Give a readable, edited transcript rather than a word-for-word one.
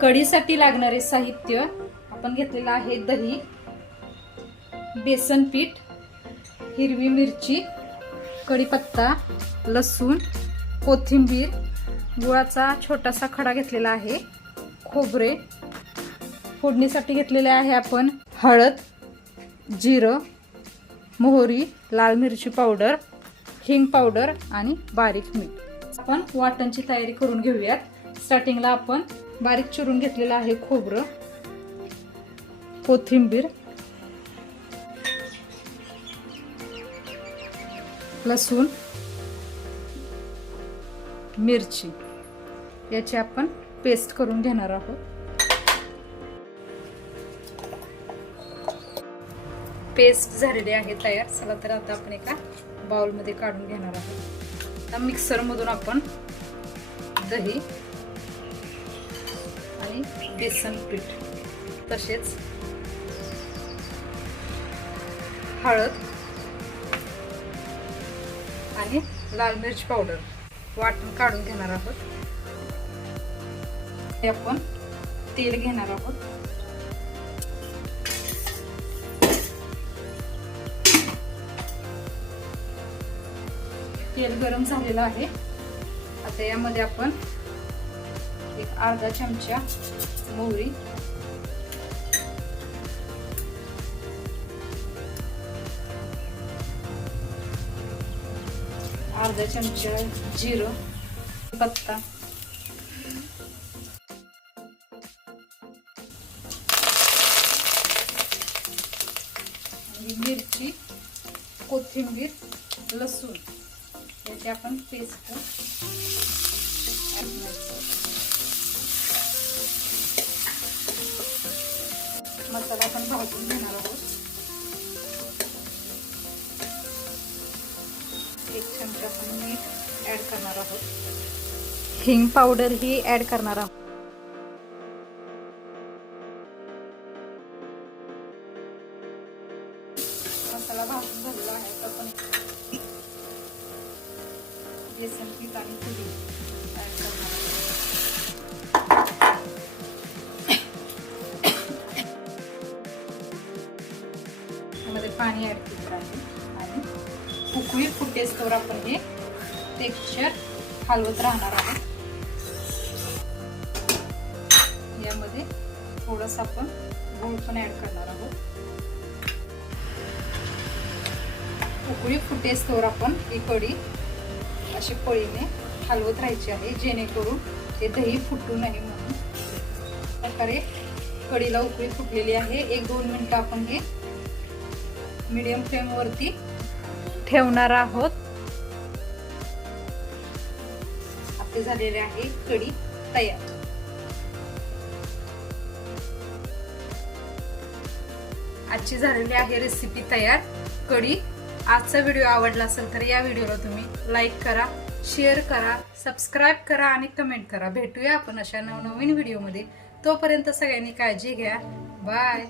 कढीसाठी लागणारे साहित्य आपण घेतलेलं आहे दही, बेसन पीठ, हिरवी मिरची, कढीपत्ता, लसूण, कोथिंबीर, गुळाचा छोटासा खडा घेतलेला आहे, खोबरे, फोडणीसाठी घेतलेले आहे आपण हळद, जिरं, मोहरी, लाल मिरची पावडर, हिंग पावडर आणि बारीक मीठ। आपण वाटणची तयारी करून घेऊयात। स्टार्टिंगला आपण बारीक चिरून घेतलेलं आहे खोबरं, कोथिंबीर, लसूण, मिरची याची आपण पेस्ट करून घेणार आहोत। पेस्ट झालेली आहे तयार। चला तर आता आपण एका बाउल मध्ये काढून घेणार आहोत। आता मिक्सर मधून आपण दही आणि बेसन पीठ तसेच हळद आणि लाल मिरची पावडर वाटून काढून घेणार आहोत। हे आपण तेल घेणार आहोत। तेल गरम झालेलं आहे। आता यामध्ये आपण एक अर्धा चमचा मोहरी, अर्धा चमचा जिरं, पत्ता, मिरची, कोथिंबीर, लसूण याची आपण पेस्ट मसाला आपण भाजून घेणार आहोत। एक चमचा आपण मीठ ऍड करणार आहोत। हिंग पावडर ही ऍड करणार आहोत। मसाला भाजून झालेला आहे तर आपण बेसन पीठ आणि कढी ऍड करणार आहोत। त्यामध्ये पाणी ऍड केलं आहे आणि उकळी फुटेस्तोवर आपण हे टेक्स्चर हलवत राहणार आहोत। यामध्ये थोडंसं आपण गूळ पण ऍड करणार आहोत। उकळी फुटेस्तोवर आपण ही कढी अशी पळीने हलवत राहायची आहे, जेणेकरून ते दही फुटू नये म्हणून। प्रकारे कढीला उकळी फुटलेली आहे। 1-2 मिनिटं आपण हे मीडियम फ्लेम वरती ठेवणार आहोत। आपले झालेले आहे कढी तयार। आजची झालेली आहे रेसिपी तयार कढी। आजचा व्हिडिओ आवडला असेल तर या व्हिडिओला तुम्ही लाईक करा, शेअर करा, सबस्क्राईब करा आणि कमेंट करा। भेटूया आपण अशा नवनवीन व्हिडिओमध्ये। तोपर्यंत सगळ्यांनी काळजी घ्या। बाय।